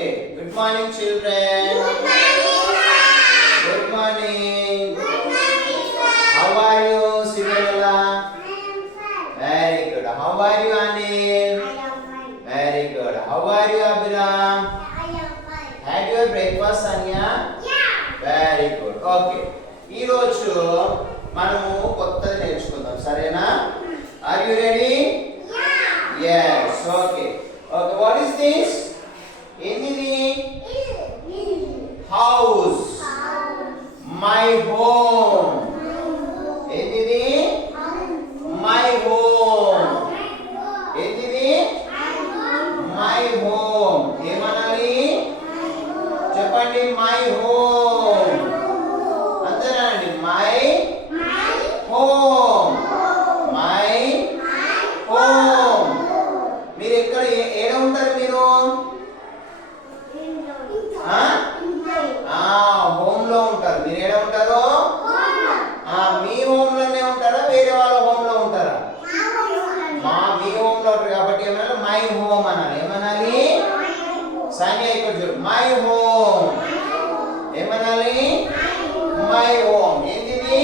Okay. Good morning, children. Good morning, sir. Good morning. Good morning, sir. How are you, Sibella? I am fine. Very good. How are you, Anil? I am fine. Very good. How are you, Abhiram? I am fine. Had your breakfast, Sanya? Yeah. Very good. Okay. ఈ రోజు మనము కొత్తది నేర్చుకుందాం సరేనా? Are you ready? Yeah. Yes. Okay. Okay. What is this? ఏంటిది? House. My home. ఏంటిది? My home. ఏంటిది? My home. ఏమనాలి? చెప్పండి my home. అందరండి my home. My home. మీరు ఎక్కడ ఏడ ఉంటారు మీరు? హోమ్ లో ఉంటారు. మీరు ఏడ ఉంటారు? మీ హోమ్ లోనే ఉంటారా వేరే వాళ్ళ హోమ్ లో ఉంటారా? మీ హోమ్ లో ఉంటారు కాబట్టి ఏమన్నా మై హోమ్ అనాలి. ఏమనాలి? సానియా ఇక్కడ చూడు మై హోమ్. ఏమనాలి? My home. ఏంటిది?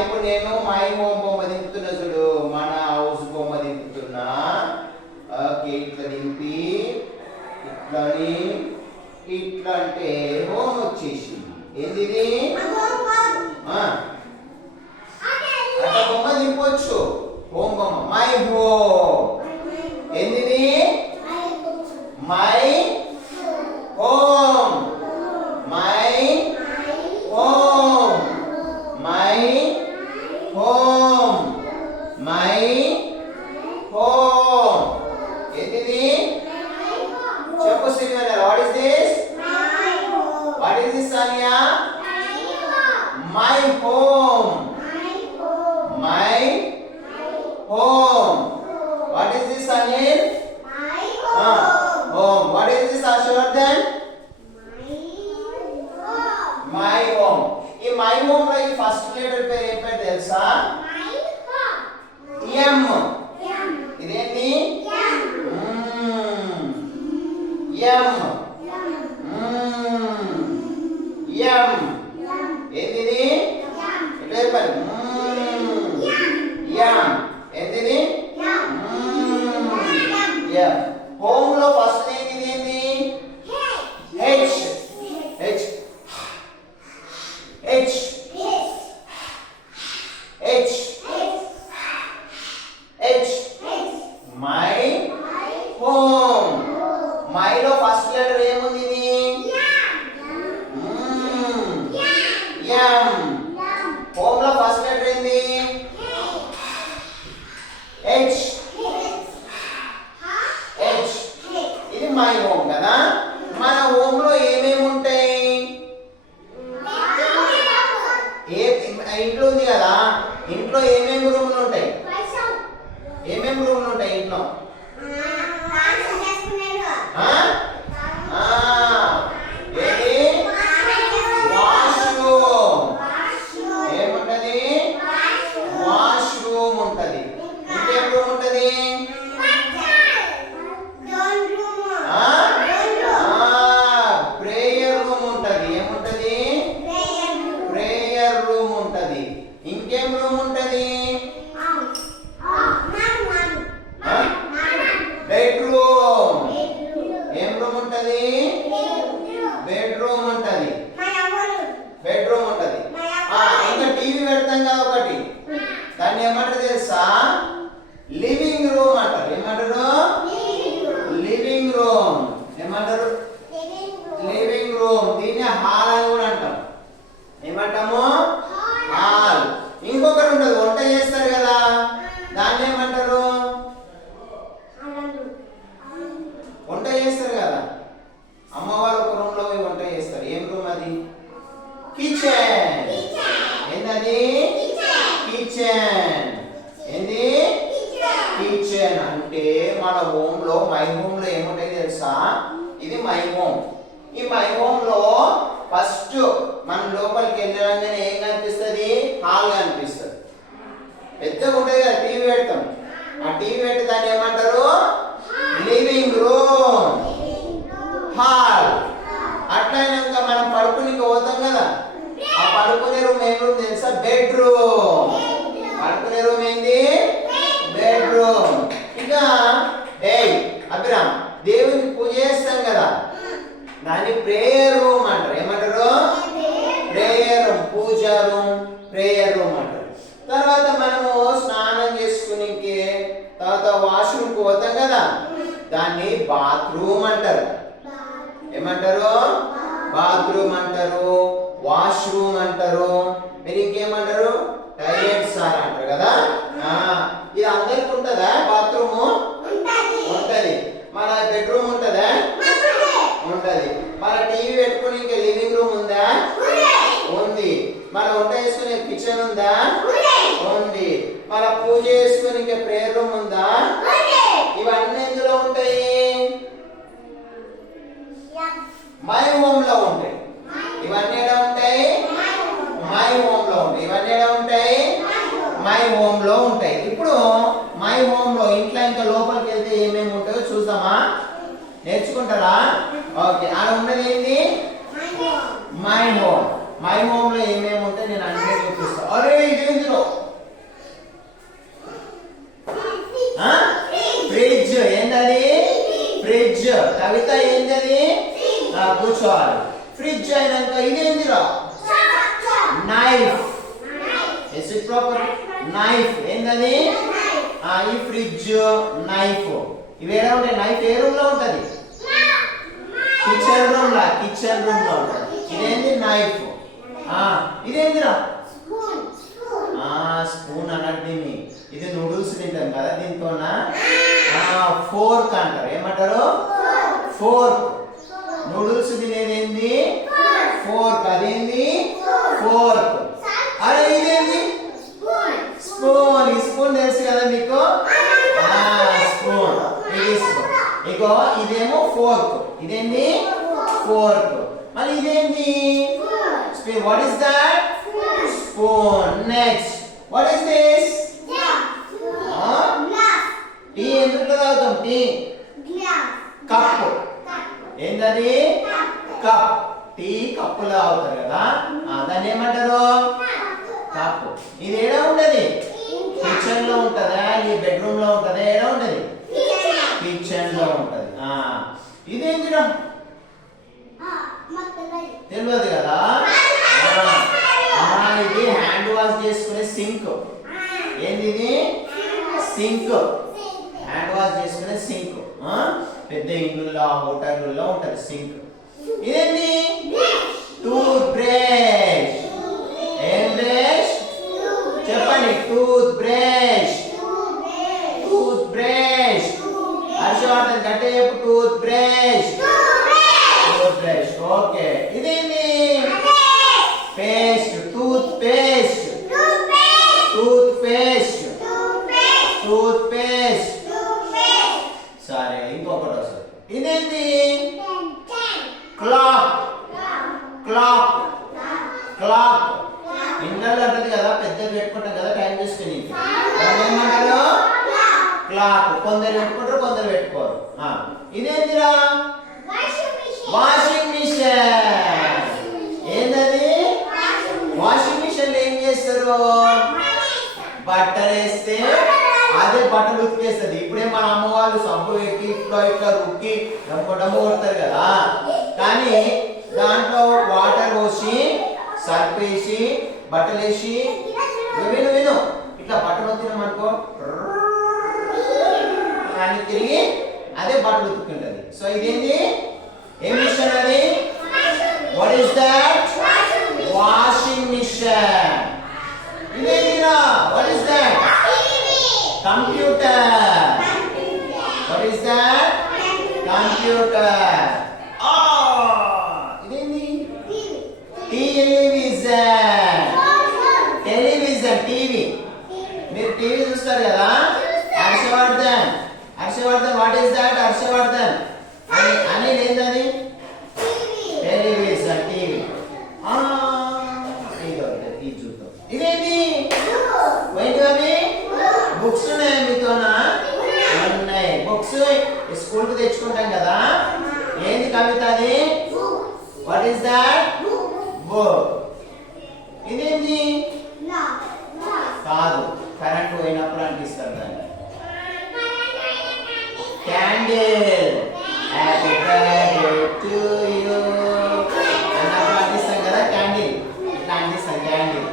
ఇప్పుడు నేను మై హోమ్ బొమ్మ దింపుతున్నా చూడు. మన హౌస్ బొమ్మ దింపుతున్నా. ఓకే ఇట్లా దింపి ఇట్లని ఇట్లా అంటే హోమ్ వచ్చేసింది. ఏంటిది? అట్లా బొమ్మ దింపొచ్చు. హోమ్ బొమ్మ మై హోమ్. ఏంటిది? My home. My home. My home. My home. ఏంటిది? చెప్పు Srivanna. What is this? What is this Sania? My home. My home. What is this, Anil? Home. What is this, Ashwardhan? My home. ఈ my home లో ఈ first letter పేరు ఏం పేరు తెలుసా? M. ఇదేంటి? M. M. ఏంటిది? ఎట్లా చెప్పాలి? M. ఏంటిది? హోమ్ లో ఫస్ట్ ఏంటిది? H. H. H. H. H. My home. My లో ఫస్ట్ లెటర్ ఏముంది? ఎం. హోమ్ లో ఫస్ట్ లెటర్ ఏంది? హెచ్. హెచ్. ఇది మై హోమ్ కదా. మన హోమ్ లో ఏమేమి ఉంటాయి? ఇంట్లో ఉంది కదా. ఇంట్లో ఏమేమి రూమ్లు ఉంటాయి? ఏమేమి రూమ్లు ఉంటాయి ఇంట్లో? వాష్రూమ్. ఏముంటది? వాష్రూమ్ ఉంటది. ఇంకేం రూమ్ ఉంటది? ప్రేయర్ రూమ్ ఉంటది. ఏముంటది? ప్రేయర్ రూమ్ ఉంటది. ఇంకేం రూమ్ ఉంటది? బెడ్రూమ్. ఏం రూమ్ ఉంటది? బెడ్రూమ్ ఉంటది. బెడ్రూమ్ ఉంటది. ఇంకా టీవీ పెడతాం కదా ఒకటి. దాన్ని ఏమంటారు తెలుసా? లివింగ్ రూమ్ అంటారు. ఏమంటారు? Living room. ఏమంటారు? Living room. దీన్ని హాల్ అని కూడా అంటాం. ఏమంటాము? హాల్. ఇంకొకటి ఉంటుంది వంట చేస్తారు కదా. దాన్ని ఏమంటారు? వంట చేస్తారు కదా. అమ్మవారు ఒక రూమ్ లో పోయి వంట చేస్తారు. ఏం రూమ్ అది? కిచెన్. ఏంటది? కిచెన్. ఏంది? కిచెన్ అంటే మన హోమ్ లో మై హోమ్ లో ఏముంటాయి తెలుసా? ఇది మై హోమ్. ఈ మై హోమ్ లో ఫస్ట్ మన లోపలికి వెళ్ళగానే ఏం కనిపిస్తుంది? హాల్ కనిపిస్తుంది. పెద్దగా ఉంటుంది కదా. టీవీ పెడతాం. ఆ టీవీ పెట్టి దాన్ని ఏమంటారు? Living room. హాల్. అట్లా అయినాక మనం పడుకునికి పోతాం కదా, ఆ పడుకునే రూమ్ ఏం రూమ్ తెలుసా? బెడ్రూమ్. పడుకునే రూమ్ ఏంది? బెడ్రూమ్. ఇంకా అభిరామ్, దేవునికి పూజ చేస్తాం కదా, దాన్ని ప్రేయర్ రూమ్ అంటారు. ఏమంటారు? Prayer room. Puja room, prayer room అంటారు. తర్వాత మనము స్నానం చేసుకునికి తర్వాత వాష్రూమ్ కు పోతాం కదా, దాన్ని బాత్రూమ్ అంటారు. ఏమంటారు? బాత్రూమ్ అంటారు, వాష్రూమ్ అంటారు. మీరు ఇంకేమంటారు? టాయిలెట్ సార్ అంటారు కదా. ఇది అందరికి ఉంటుందా? బాత్రూమ్ ఉంటది. మన బెడ్రూమ్ ఉంటుందా? ఉంటది. మన టీవీ పెట్టుకుని ఇంకా లివింగ్ రూమ్ ఉందా? ఉంది. మన వంట చేసుకునే కిచెన్ ఉందా? ఉంది. మన పూజ చేసుకుని ఇంకా ప్రేయర్ రూమ్ ఉందా? ఇవన్నీ ఎందులో ఉంటాయి? మై హోమ్ లో ఉంటాయి. ఇవన్నీ ఎలా ఉంటాయి? మై హోమ్ లో ఉంటాయి. ఇవన్నీ ఎలా ఉంటాయి? మై హోమ్ లో ఉంటాయి. ఇప్పుడు మై హోమ్ లో ఇంట్లో ఇంకా లోపలికి వెళ్తే ఏమేమి ఉంటాయో చూద్దామా? నేర్చుకుంటారా? ఓకే. అలా ఉన్నది ఏంటి? My home. మై హోమ్ లో ఏమేమి ఉంటాయి నేను అన్నీ చూపిస్తాను. అరే ఇదేంటిలో ఫ్రిడ్జ్. ఏంటది? ఫ్రిడ్జ్. కవిత ఏంటది? కూర్చోవాలి. ఫ్రిడ్జ్ అయినాక ఇదేంటిరా? Knife. Is it proper? Knife. ఏంటది? ఈ ఫ్రిడ్జ్, నైఫ్. ఇవి ఎలా ఉంటాయి? నైఫ్ ఏ రూమ్ లో ఉంటది? కిచెన్ రూమ్ లా. కిచెన్ రూమ్ లో ఉంటది. ఇదేంటి? నైఫ్. ఇదేంటిరా? స్పూన్ అన్నట్టు. ఇది నూడిల్స్ తింటాం కదా, దీంతో ఫోర్క్ అంటారు. ఏమంటారు? ఫోర్క్. నూడిల్స్ తినేది ఏంది? ఫోర్క్. అదేంది? ఫోర్క్. అరే ఇదేంది? స్పూన్. ఈ స్పూన్ తెలుసు కదా మీకు? స్పూన్. ఇది స్పూన్. ఇగో ఇదేమో ఫోర్క్. ఇదేంది? ఫోర్క్. మరి ఇదేంది? What is that? Spoon. Next what is this? Tea. ఎందుకు తాగుతాం టీ? కప్. ఏంటది? కప్. టీ కప్పులో తాగుతారు కదా, దాన్ని ఏమంటారు? కప్. ఇది ఏడా ఉంటది? కిచెన్ లో ఉంటదా? ఈ బెడ్రూమ్ లో ఉంటదా? ఏడా ఉంటది? కిచెన్ లో ఉంటది. ఇదేంటిరా? తెలియదు కదా. ఇది హ్యాండ్ వాష్ చేసుకునే సింక్. ఏంది ఇది? సింక్. హ్యాండ్ వాష్ చేసుకునే సింక్. పెద్ద ఇళ్ళల్లో, హోటళ్ళల్లో ఉంటది సింక్. ఇదేంటి? Toothbrush. ఏం బ్రష్? చెప్పండి. Toothbrush. Toothbrush. Harshavardhan Gatte చెప్పు. Toothbrush. Toothbrush. Okay. ఇదేంటి? Paste. Toothpaste. Toothpaste. Toothpaste. సరే, ఇంకొకటి వస్తుంది. ఇదేంటి? క్లాక్. క్లాక్. క్లాక్. ఇంట్లో ఉంటుంది కదా, పెద్దది పెట్టుకుంటాం కదా టైం చూసుకుని. ఏమంటారు? క్లాక్. కొందరు పెట్టుకుంటారు, కొందరు పెట్టుకోరు. ఇదేంటిరా? Washing machine. ఏంటది? వాషింగ్ మిషన్ లో ఏం చేస్తారు? బట్టలు వేస్తే అదే బట్టలు ఉతికేస్తుంది. ఇప్పుడే మన అమ్మ వాళ్ళు సబ్బు పెట్టి ఇట్లా రుక్కి డమ్ము కొడతారు కదా, కానీ దాంట్లో వాటర్ పోసి సర్ఫ్ వేసి బట్టలు వేసి విను ఇట్లా బట్టలు ఉతికినాం అనుకో అని తిరిగి అదే బట్టలు ఉతుక్కుంటది. సో ఇదేంటి? ఏం మిషన్ అది? What is that? Washing machine. ఇదేంటిరా? What is that? Computer. What is that? Computer. ఇదేంటి? టెలివిజన్. టెలివిజన్. టీవీ. మీరు టీవీ చూస్తారు కదా. Harshavardhan. What is that? Harshavardhan అని ఏంటది? టెలివిజన్. టీవీ. ఇది చూద్దాం. ఇదేంటి? ఏంటి? బుక్స్ ఉన్నాయి మీతోనా? ఉన్నాయి. బుక్స్ స్కూల్ కి తెచ్చుకుంటాం కదా. ఏంది కవితది? What is that? బుక్. ఇదేంటి? కాదు, కరెంట్ పోయినప్పుడు అంటిస్తారు దాన్ని. Candle. Happy birthday to you అన్నప్పుడు అంటిస్తాం కదా క్యాండిల్. ఇట్లా అంటిస్తాం క్యాండిల్.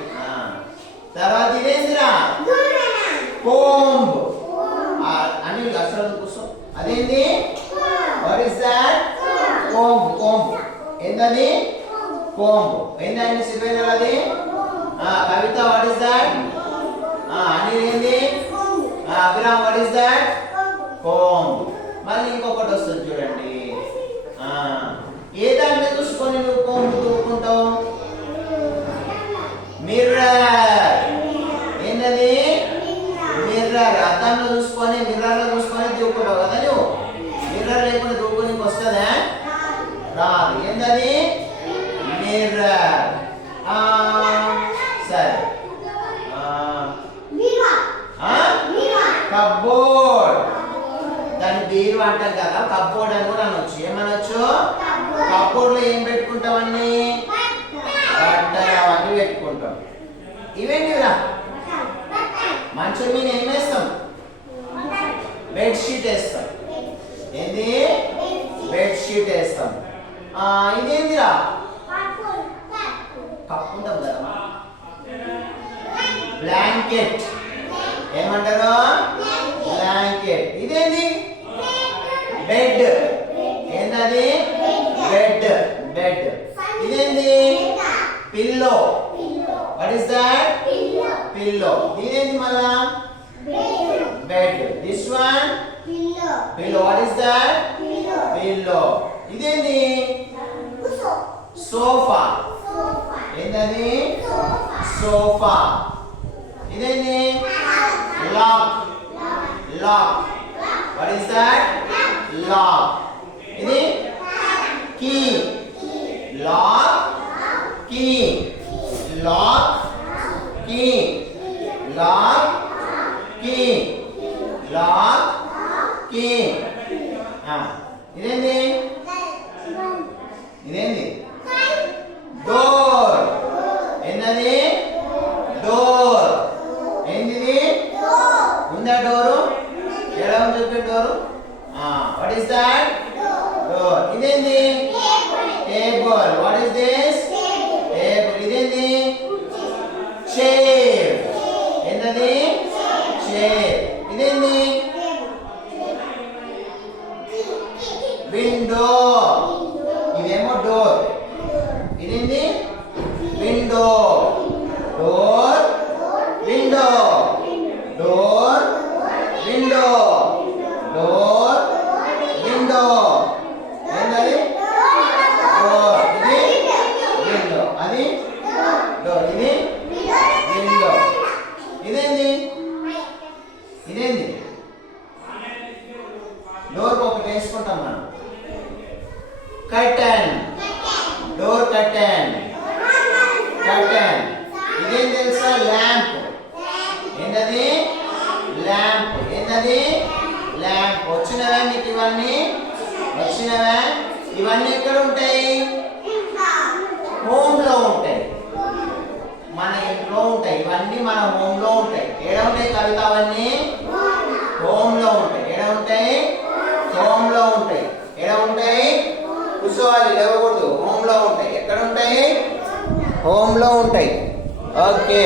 తర్వాత ఇదేంటిరా? కోంబ్. అని అసలు కూర్చో. అదేంటి? What is that? Comb. Comb ఏంటది? కోంబ్. ఏంటండి సిల్వేనల్ అది? కవిత వాట్ ఈస్ దట్? అనిల్ ఏంది? Abhiram what is that? Comb. మళ్ళీ ఇంకొకటి వస్తుంది చూడండి. ఏ దాంట్లో చూసుకొని నువ్వు కోంబ్ దూకుంటావు? మిర్రర్. ఏంటది? మిర్రర్. అద్దంలో చూసుకొని మిర్రర్లో చూసుకొని దూకుంటావు కదా నువ్వు. మిర్రర్ లేకుండా దూకునికి వస్తుందా? రాదు. ఏంటది? మిర్రర్. సరే. కప్బోర్డ్. దాన్ని బీరు అంటాం కదా, కప్బోర్డ్ అని కూడా అనొచ్చు. ఏమనొచ్చు? కప్బోర్డ్ లో ఏం పెట్టుకుంటామని? బట్టలు అవన్నీ పెట్టుకుంటాం. ఇవేంటిరా? మంచం మీద ఏం వేస్తాం? బెడ్షీట్ వేస్తాం. ఏంది? బెడ్షీట్ వేస్తాం. ఇదేంటిరా? కప్పుకుంటాం కదా. బ్లాంకెట్. ఏమంటారు? బ్లాంకెట్. ఇదేంటి? బెడ్. ఏంటది? బెడ్. బెడ్. ఇదేంటి? Pillow. What is that? Pillow. ఇదేంటి మళ్ళా? Bed. This one? Pillow. What is that? Pillow. ఇదేంటి? సోఫా. ఏంటది? సోఫా. ఇదేంటి? Lock. Lock. What is that? Lock. ఇది key. Lock. Key. Lock. Key. Lock. Key. Lock. Key. ఇదేంటి? ఇదేంటి? Door. ఏంటది? Door. ఏంటిది? ఉందా డోరు? ఎలా ఉంది చెప్పే door? What is that? Door. ఇదేంటి? Table. What is this? Table. ఇదేంటి? చైర్. ఏంటది? చైర్. ఇదేంటి? విండో. ఇదేమో డోర్. ఇదేంటి? Window. Door. Window. Door. Window. Door. Window. ఏంటది? డోర్. ఇది విండో. అది డోర్. ఇది విండో. ఇదేంటి? ఇదేంటి? డోర్ ఒకటి వేసుకుంటాం మనం. కర్టన్. Door curtain. కర్టన్. ఇదేం తెలుసా? ల్యాంప్. ఏంటది? ల్యాంప్. ఏంటది? ల్యాంప్. వచ్చినవా మీకు ఇవన్నీ? వచ్చినవా? ఇవన్నీ ఎక్కడ ఉంటాయి? హోమ్ లో ఉంటాయి. మన ఇంట్లో ఉంటాయి. ఇవన్నీ మన హోమ్ లో ఉంటాయి. ఏడ ఉంటాయి కవిత? అవన్నీ హోమ్ లో ఉంటాయి. ఏడ ఉంటాయి? హోమ్ లో ఉంటాయి. ఏడ ఉంటాయి? కూర్చోవాలి, లేవకూడదు. హోమ్ లో ఉంటాయి. ఎక్కడ ఉంటాయి? హోమ్ లో ఉంటాయి. ఓకే.